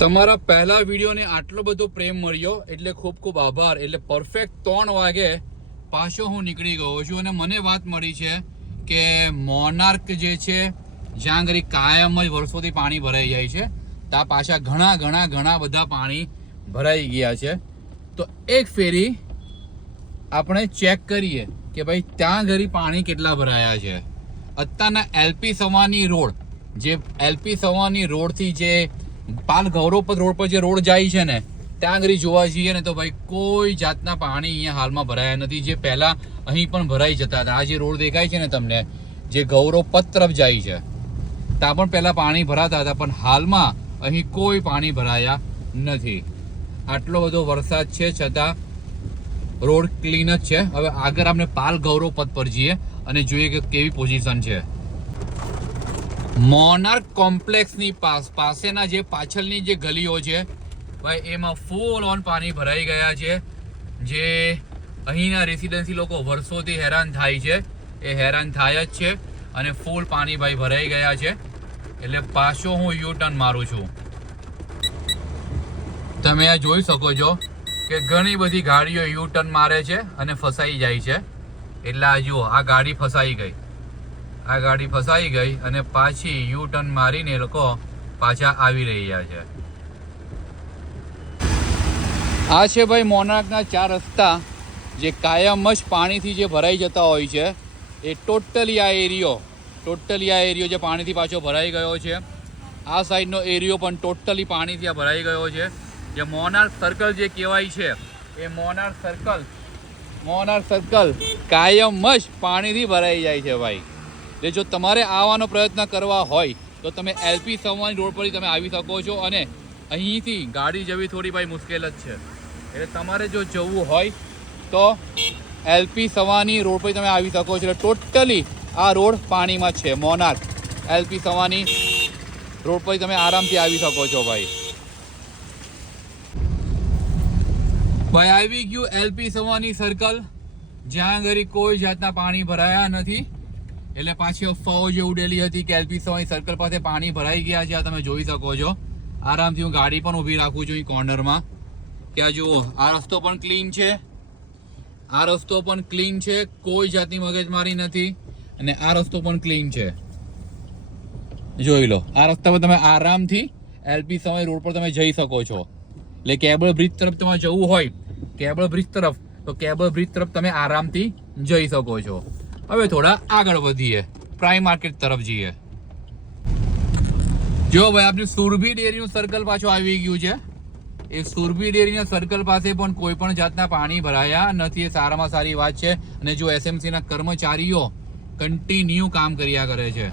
તમારા પહેલા વિડીયોને આટલો બધો પ્રેમ મળ્યો એટલે ખૂબ ખૂબ આભાર. એટલે પરફેક્ટ 3 વાગે પાછો હું નીકળી ગયો છું અને મને વાત મળી છે કે મોનાર્ક જે છે જ્યાં આગળ કાયમ જ વર્ષોથી પાણી ભરાઈ જાય છે ત્યાં પાછા ઘણા બધા પાણી ભરાઈ ગયા છે. તો એક ફેરી આપણે ચેક કરીએ કે ભાઈ ત્યાં ઘડી પાણી કેટલા ભરાયા છે. અત્યારના એલપી સવાની રોડ, જે એલપી સવાની રોડથી જે પાલ ગૌરવપદ રોડ પર જે રોડ જાય છે ને ત્યાં આગળ જોવા જઈએ ને તો ભાઈ કોઈ જાતના પાણી અહીંયા હાલમાં ભરાયા નથી. જે પહેલા અહીં પણ ભરાઈ જતા હતા. આ જે રોડ દેખાય છે ને તમને, જે ગૌરવપદ તરફ જાય છે ત્યાં પણ પહેલા પાણી ભરાતા હતા, પણ હાલમાં અહીં કોઈ પાણી ભરાયા નથી. આટલો બધો વરસાદ છે છતાં રોડ ક્લીન જ છે. હવે આગળ આપણે પાલ ગૌરવપદ પર જઈએ અને જોઈએ કે કેવી પોઝિશન છે. મોનાર્ક કોમ્પ્લેક્સની પાસેના જે પાછળની જે ગલીઓ છે ભાઈ એમાં ફૂલ ઓન પાણી ભરાઈ ગયા છે. જે અહીંના રેસિડેન્સી લોકો વર્ષોથી હેરાન થાય છે એ હેરાન થાય જ છે અને ફૂલ પાણી ભાઈ ભરાઈ ગયા છે. એટલે પાછો હું યુ ટર્ન મારું છું. તમે આ જોઈ શકો છો કે ઘણી બધી ગાડીઓ યુ ટર્ન મારે છે અને ફસાઈ જાય છે. એટલે આ જુઓ, આ ગાડી ફસાઈ ગઈ, આ ગાડી ફસાઈ ગઈ અને પાછી યુ ટર્ન મારીને એ લોકો પાછા આવી રહ્યા છે. આ છે ભાઈ મોનાર્કના 4 રસ્તા જે કાયમ જ પાણીથી જે ભરાઈ જતા હોય છે. એ ટોટલી આ એરિયો જે પાણીથી પાછો ભરાઈ ગયો છે. આ સાઈડનો એરિયો પણ ટોટલી પાણીથી ભરાઈ ગયો છે. જે મોનાર્ક સર્કલ જે કહેવાય છે એ મોનાર્ક સર્કલ કાયમ જ પાણીથી ભરાઈ જાય છે ભાઈ. એટલે જો તમારે આવવાનો પ્રયત્ન કરવા હોય તો તમે એલપી સવાની રોડ પર તમે આવી શકો છો અને અહીંથી ગાડી જવી થોડી ભાઈ મુશ્કેલ જ છે. એટલે તમારે જો જવું હોય તો એલપી સવાની રોડ પર તમે આવી શકો છો. એટલે ટોટલી આ રોડ પાણીમાં છે. મોનાર્ક એલપી સવાની રોડ પર તમે આરામથી આવી શકો છો ભાઈ. ભાઈ આવી ગયું એલપી સવાની સર્કલ, જ્યાં આગળ કોઈ જાતના પાણી ભરાયા નથી. એટલે પાછી અફવાઓ જે ઉડેલી હતી કે એલપી સવાની સર્કલ પાસે પાણી ભરાઈ ગયા છે, આ તમે જોઈ શકો છો. આરામથી હું ગાડી પણ ઊભી રાખું છું અહીં કોર્નરમાં. કે આ જુઓ, આ રસ્તો પણ ક્લીન છે, આ રસ્તો પણ ક્લીન છે, કોઈ જાતની મગજમારી નથી. અને આ રસ્તો પણ ક્લીન છે, જોઈ લો. આ રસ્તા પર તમે આરામથી એલપી સવાની રોડ પર તમે જઈ શકો છો. એટલે કેબલ બ્રિજ તરફ તમારે જવું હોય, કેબલ બ્રિજ તરફ, તો કેબલ બ્રિજ તરફ તમે આરામથી જઈ શકો છો. હવે થોડા આગળ વધીએ, પ્રાઇમ માર્કેટ તરફ જઈએ. જો ભાઈ આપણે સુરભી ડેરીનું સર્કલ પાછું આવી ગયું છે. એ સુરભી ડેરીના સર્કલ પાસે પણ કોઈ પણ જાતના પાણી ભરાયા નથી. એ સારામાં સારી વાત છે. અને જો એસએમસીના કર્મચારીઓ કન્ટિન્યુ કામ કર્યા કરે છે.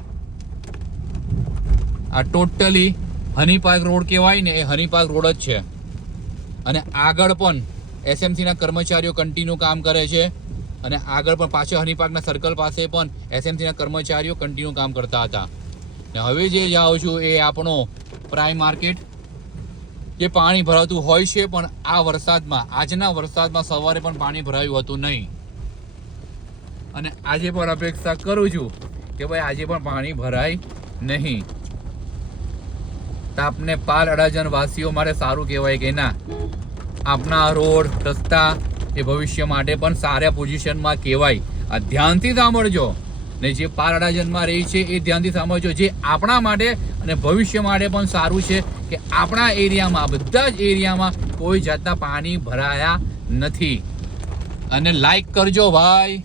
આ ટોટલી હની પાર્ક રોડ કહેવાય ને, એ હની પાર્ક રોડ જ છે. અને આગળ પણ એસએમસીના કર્મચારીઓ કન્ટિન્યુ કામ કરે છે. અને આગળ પણ પાછળ હની પાર્કના સર્કલ પાસે પણ એસએમસીના કર્મચારીઓ કન્ટિન્યુ કામ કરતા હતા. ને હવે જે જાઉં છું એ આપણો પ્રાઇમ માર્કેટ, જે પાણી ભરાતું હોય છે પણ આ વરસાદમાં, આજના વરસાદમાં સવારે પણ પાણી ભરાયું હતું નહીં. અને આજે પણ અપેક્ષા કરું છું કે ભાઈ આજે પણ પાણી ભરાય નહીં. તો આપને પાલ અડાજણ વાસીઓ માટે સારું કહેવાય કે ના, આપના રોડ રસ્તા એ ભવિષ્ય માટે પણ સારા પોઝિશનમાં કહેવાય. આ ધ્યાનથી સાંભળજો. ને જે પાલ અડાજણમાં રહી છે એ ધ્યાનથી સાંભળજો. જે આપણા માટે અને ભવિષ્ય માટે પણ સારું છે કે આપણા એરિયામાં, બધા જ એરિયામાં કોઈ જાતના પાણી ભરાયા નથી. અને લાઈક કરજો ભાઈ,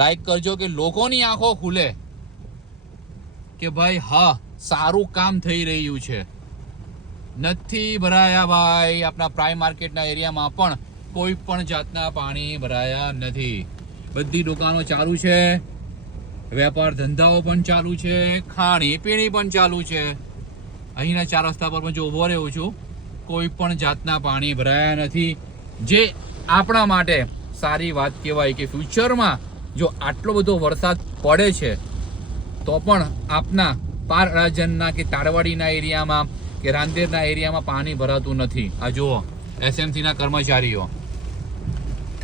લાઈક કરજો કે લોકોની આંખો ખુલે કે ભાઈ હા, સારું કામ થઈ રહ્યું છે. નથી ભરાયા ભાઈ. આપણા પ્રાઇમ માર્કેટના એરિયામાં પણ કોઈ પણ જાતના પાણી ભરાયા નથી. બધી દુકાનો ચાલુ છે, વેપાર ધંધાઓ પણ ચાલુ છે, ખાણી પીણી પણ ચાલુ છે. અહીંના 4 રસ્તા પર પણ જો ઊભો રહ્યો છું, કોઈ પણ જાતના પાણી ભરાયા નથી. જે આપણા માટે સારી વાત કહેવાય કે ફ્યુચરમાં જો આટલો બધો વરસાદ પડે છે તો પણ આપના પાર અડાજણના કે તાળવાડીના એરિયામાં કે રાંદેરના એરિયામાં પાણી ભરાતું નથી. આ જુઓ એસએમસીના કર્મચારીઓ,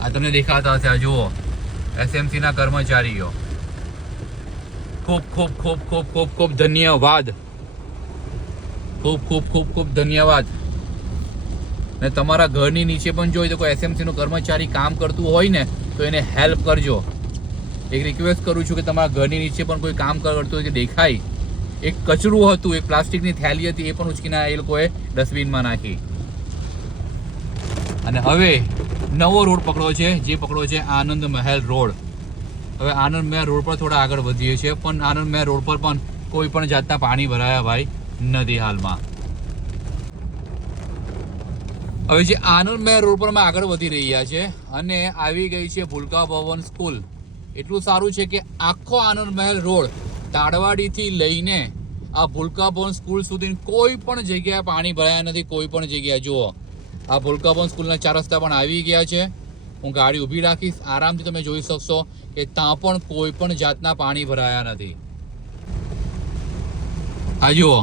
આ તમને દેખાતા હશે. આ જુઓ એસએમસીના કર્મચારીઓ. ખૂબ ખૂબ ખૂબ ખૂબ ખૂબ ખૂબ ધન્યવાદ. ખૂબ ખૂબ ખૂબ ખૂબ ધન્યવાદ. અને તમારા ઘરની નીચે પણ જો કોઈ એસએમસીનો કર્મચારી કામ કરતું હોય ને તો એને હેલ્પ કરજો. એક રિક્વેસ્ટ કરું છું કે તમારા ઘરની નીચે પણ કોઈ કામ કરતું હોય કે દેખાય, એક કચરું હતું, એક પ્લાસ્ટિકની થેલી હતી, એ પણ ઉચકીને એ લોકોએ ડસ્ટબિનમાં નાખી. અને હવે નવો રોડ પકડો છે, જે પકડો છે આનંદ મહેલ રોડ. હવે આનંદ મહેલ રોડ પર થોડા આગળ વધીએ છીએ, પણ આનંદ મહેલ રોડ પર પણ કોઈ પણ જાતના પાણી ભરાયા ભાઈ નથી હાલમાં. હવે જે આનંદ મહેલ રોડ પર અમે આગળ વધી રહ્યા છે અને આવી ગઈ છે ભૂલકા ભવન સ્કૂલ. એટલું સારું છે કે આખો આનંદ મહેલ રોડ તાડવાડીથી લઈને આ ભૂલકા ભવન સ્કૂલ સુધી કોઈ પણ જગ્યાએ પાણી ભરાયા નથી. કોઈ પણ જગ્યાએ જુઓ, આ ભૂલકા ભવન સ્કૂલના 4 રસ્તા પણ આવી ગયા છે. હું ગાડી ઊભી રાખીશ, આરામથી તમે જોઈ શકશો કે ત્યાં પણ કોઈ પણ જાતના પાણી ભરાયા નથી. આ જુઓ,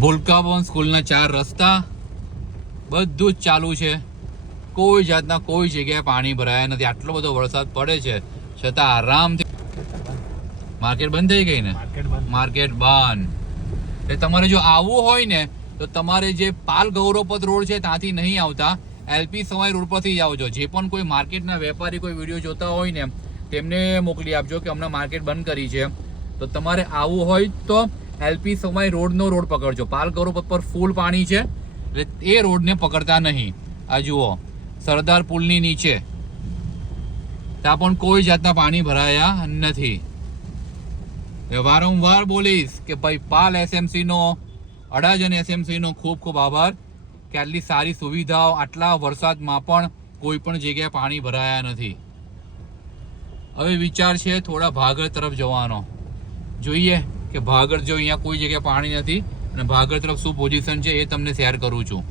ભૂલકા ભવન સ્કૂલના 4 રસ્તા બધું જ ચાલુ છે. કોઈ જાતના કોઈ જગ્યાએ પાણી ભરાયા નથી. આટલો બધો વરસાદ પડે છે છતાં આરામથી. માર્કેટ બંધ થઈ ગઈ ને? માર્કેટ બંધ. એટલે તમારે જો આવવું હોય ને તો તમારે જે પાલ ગૌરવપથ રોડ છે ત્યાંથી નહીં આવતા, એલપી સવાઈ રોડ પરથી જ આવજો. જે પણ કોઈ માર્કેટના વેપારી કોઈ વિડીયો જોતા હોય ને તેમને મોકલી આપજો કે અમને માર્કેટ બંધ કરી છે. તો તમારે આવવું હોય તો એલપી સવાઈ રોડનો રોડ પકડજો. પાલ ગૌરવપથ પર ફૂલ પાણી છે એટલે એ રોડને પકડતા નહીં. આ જુઓ, સરદાર પુલની નીચે ત્યાં પણ કોઈ જાતના પાણી ભરાયા નથી. વારંવાર બોલીશ કે ભાઈ પાલ એસએમસી નો, અડાજણ એસએમસી નો ખૂબ ખૂબ આભાર કે આટલી સારી સુવિધાઓ આટલા વરસાદમાં પણ કોઈ પણ જગ્યાએ પાણી ભરાયા નથી. હવે વિચાર છે થોડા ભાગળ તરફ જવાનો. જોઈએ કે ભાગળ જો અહીંયા કોઈ જગ્યાએ પાણી નથી અને ભાગળ તરફ શું પોઝિશન છે એ તમને શેર કરું છું.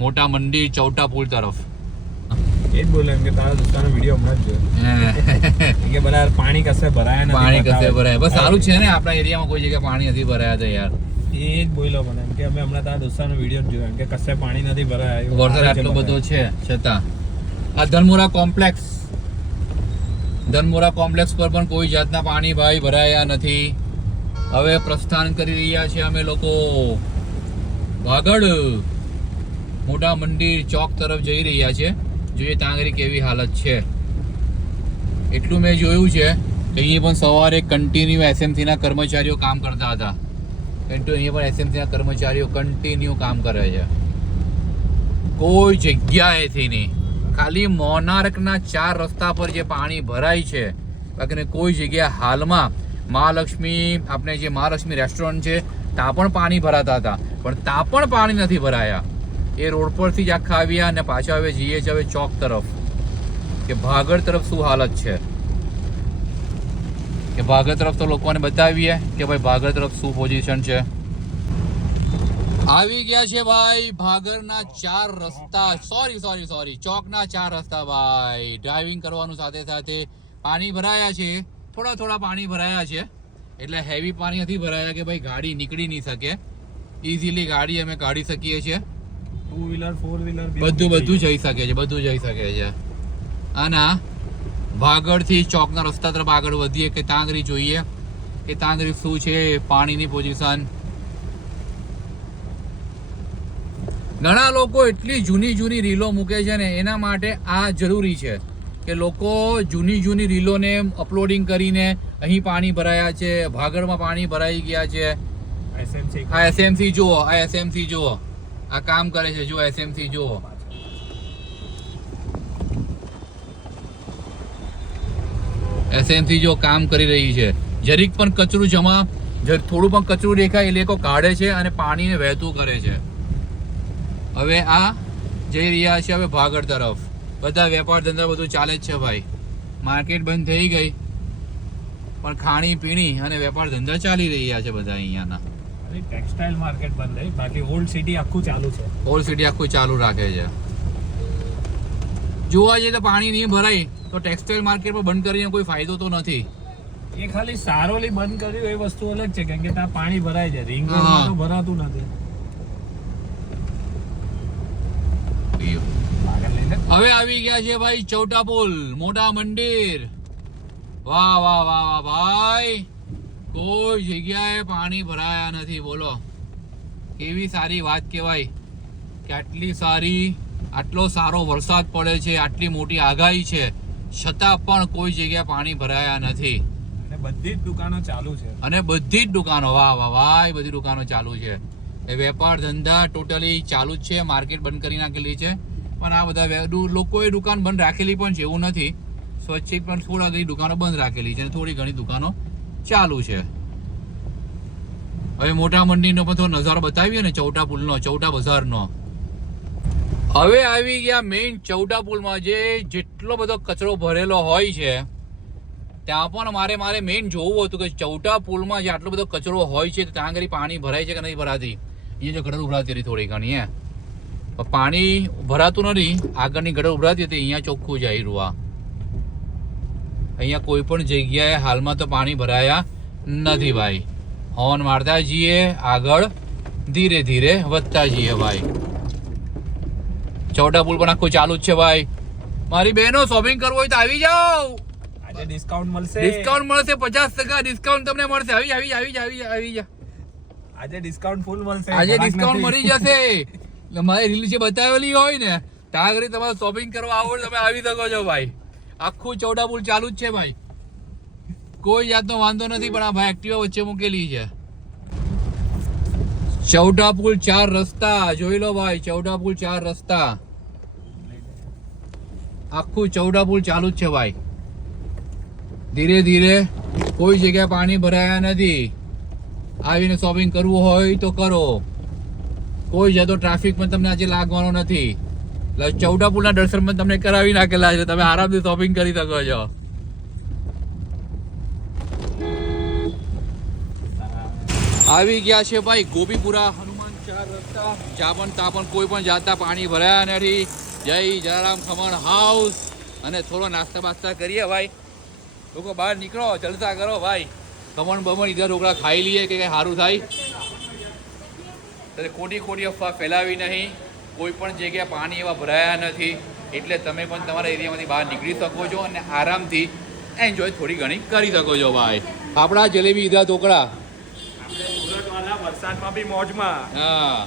મોટા મંદિર ચૌટા પુલ તરફ. એ જ બોલે કે તારા દોસ્તાનો વિડિયો હમણાં જ જોયો કે બરાબર પાણી કસે ભરાયા નથી. પાણી કસે ભરાયા બસ સારું છે ને, આપણા એરિયામાં કોઈ જગ્યાએ પાણી નથી ભરાયા તો યાર. એ જ બોલ્યો મને કે અમે હમણાં તારા દોસ્તાનો વિડિયો જોયો કે કસે પાણી નથી ભરાયા. વરસાદ આટલો બધો છે છતાં આ ધનમોરા કોમ્પ્લેક્સ, ધનમોરા કોમ્પ્લેક્સ પર પણ કોઈ જાતના પાણી ભાઈ ભરાયા નથી. હવે પ્રસ્થાન કરી રહ્યા છે અમે લોકો વાગડ મોટા મંદિર ચોક તરફ જઈ રહ્યા છે. જોઈએ તાંગરી કેવી હાલત છે. એટલું મેં જોયું છે કે અહીંયા પણ સવારે કન્ટિન્યુ એસએમસીના કર્મચારીઓ કામ કરતા હતા. અહીંયા પણ એસએમસીના કર્મચારીઓ કન્ટિન્યુ કામ કરે છે. કોઈ જગ્યાએથી નહીં, ખાલી મોનાર્કના 4 રસ્તા પર જે પાણી ભરાય છે, બાકી કોઈ જગ્યા હાલમાં મહાલક્ષ્મી, આપણે જે મહાલક્ષ્મી રેસ્ટોરન્ટ છે ત્યાં પણ પાણી ભરાતા હતા, પણ ત્યાં પણ પાણી નથી ભરાયા. એ રોડ પરથી જ આખા આવ્યા અને પાછા હવે જઈએ છીએ હવે ચોક તરફ કે ભાગળ તરફ શું હાલત છે. કે ભાગળ તરફ તો લોકોને બતાવીએ કે ભાઈ ભાગળ તરફ શું પોઝિશન છે. આવી ગયા છે ભાઈ ભાગળના 4 રસ્તા, સોરી ચોકના 4 રસ્તા ભાઈ. ડ્રાઇવિંગ કરવાનું સાથે સાથે પાણી ભરાયા છે, થોડા પાણી ભરાયા છે. એટલે હેવી પાણી નથી ભરાયા કે ભાઈ ગાડી નીકળી નહીં શકે. ઇઝીલી ગાડી અમે કાઢી શકીએ છીએ. 2 વ્હીલર 4 વ્હીલર બધું જઈ શકે છે, બધું જઈ શકે છે. આના ભાગળથી ચોકના રસ્તા તરફ આગળ વધીએ કે તાંગરી જોઈએ કે તાંગરી શું છે પાણીની પોઝિશન. ઘણા લોકો એટલી જૂની રીલો મૂકે છે ને, એના માટે આ જરૂરી છે કે લોકો જૂની રીલોને અપલોડિંગ કરીને અહીં પાણી ભરાયા છે, ભાગળમાં પાણી ભરાઈ ગયા છે. આ એસએમસી જુઓ, આ એસએમસી જુઓ, આ કામ કરે છે. જો એસએમસી જુઓ, એસએમસી જો કામ કરી રહી છે. જરીક પણ કચરું જમા, થોડું પણ કચરું દેખાય એટલે લોકો કાઢે છે અને પાણીને વહેતું કરે છે. હવે આ જઈ રહ્યા છે હવે ભાગળ તરફ. બધા વેપાર ધંધા બધું ચાલે જ છે ભાઈ. માર્કેટ બંધ થઈ ગઈ પણ ખાણી પીણી અને વેપાર ધંધા ચાલી રહ્યા છે બધા અહીંયાના. ટેક્સટાઇલ માર્કેટ બંધ થઈ, બાકી ઓલ્ડ સિટી આખું ચાલુ છે. ઓલ્ડ સિટી આખું ચાલુ રાખે છે. જોવા જઈએ તો પાણી નહીં ભરાય તો ટેક્સટાઇલ માર્કેટ પણ બંધ કરીને કોઈ ફાયદો તો નથી. એ ખાલી સારોલી બંધ કર્યું એ વસ્તુ અલગ છે, કેમ કે ત્યાં પાણી ભરાય છે. રિંગ રોડમાં તો ભરાતું નથી. હવે આવી ગયા છે ભાઈ ચૌટા પુલ, મોટા મંદિર. વાહ વાહ વાહ વાહ ભાઈ, કોઈ જગ્યાએ પાણી ભરાયા નથી. બોલો કેવી સારી વાત કહેવાય કે આટલી સારી આટલો સારો વરસાદ પડે છે, આટલી મોટી આગાહી છે, છતાં પણ કોઈ જગ્યાએ પાણી ભરાયા નથી. અને બધી જ દુકાનો ચાલુ છે. અને બધી જ દુકાનો, વાહ વાહ વાહ, એ બધી દુકાનો ચાલુ છે. એ વેપાર ધંધા ટોટલી ચાલુ જ છે. માર્કેટ બંધ કરી નાખેલી છે, પણ આ બધા લોકોએ દુકાન બંધ રાખેલી પણ છે, એવું નથી. સ્વચ્છિક પણ થોડા ઘણી દુકાનો બંધ રાખેલી છે અને થોડી ઘણી દુકાનો ચાલુ છે. હવે મોટા મંદિરનો પણ થોડો નજારો બતાવીએ ને, ચૌટા પુલનો, ચૌટા બજારનો. હવે આવી ગયા મેઇન ચૌટા પુલમાં, જેટલો બધો કચરો ભરેલો હોય છે ત્યાં પણ મારે મેઇન જોવું હતું કે ચૌટા પુલમાં જે આટલો બધો કચરો હોય છે ત્યાં આગળ પાણી ભરાય છે કે નથી ભરાતી. અહીંયા જો ગટર ઉભરાતી હતી થોડી ઘણી, પણ પાણી ભરાતું નથી. આગળની ગટર ઉભરાતી હતી, અહીંયા ચોખ્ખું જાય રૂવા. અહીંયા કોઈ પણ જગ્યાએ હાલમાં તો પાણી ભરાયા નથી ભાઈ. હોર્ન મારતા જઈએ આગળ, ધીરે ધીરે વધતા જઈએ ભાઈ. ચૌટા પુલ પણ આખું ચાલુ જ છે ભાઈ. મારી બહેનો શોપિંગ કરવું હોય તો આવી જાઓ. આજે ડિસ્કાઉન્ટ મળશે. ડિસ્કાઉન્ટ મળશે, 50% ડિસ્કાઉન્ટ તમને મળશે. આવી જા. આજે ડિસ્કાઉન્ટ ફૂલ મળશે. આજે ડિસ્કાઉન્ટ મળી જશે. મારી રીલ જે બતાવેલી હોય ને ત્યાં આગળ તમારે શોપિંગ કરવા આવો તમે આવી શકો છો ભાઈ. આખું ચૌટા પુલ ચાલુ જ છે ભાઈ, કોઈ જાતનો વાંધો નથી. પણ આ ભાઈ એક્ટિવા વચ્ચે મૂકેલી છે. ચૌટા પુલ 4 રસ્તા જોઈ લો ભાઈ. ચૌટા પુલ 4 રસ્તા, આખું ચૌટા પુલ ચાલુ જ છે ભાઈ. ધીરે ધીરે, કોઈ જગ્યાએ પાણી ભરાયા નથી. આવીને શોપિંગ કરવું હોય તો કરો. કોઈ જાતો ટ્રાફિક પણ તમને આજે લાગવાનો નથી. ચૌટા પુલના દર્શન પણ તમને કરાવી નાખેલા છે, તમે આરામથી શોપિંગ કરી શકો છો. આવી ગયા છે ભાઈ ગોપીપુરા હનુમાન 4 રસ્તા. જ્યાં પણ કોઈ પણ જાતના પાણી ભરાયા નથી. જય જલારામ ખમણ હાઉસ. અને થોડો નાસ્તા બાસ્તા કરીએ ભાઈ. લોકો બહાર નીકળો, જલસા કરો ભાઈ. ખમણ બમણ ઈધર ઢોકળા ખાઈ લઈએ કે કંઈ સારું થાય. ખોટી અફવા ફેલાવી નહીં. કોઈ પણ જગ્યાએ પાણી એવા ભરાયા નથી, એટલે તમે પણ તમારા એરિયામાંથી બહાર નીકળી શકો છો અને આરામથી એન્જોય થોડી ઘણી કરી શકો છો ભાઈ. આપણા જલેબી ઈધર ઢોકળા વરસાદમાં બી મોજમાં. હા.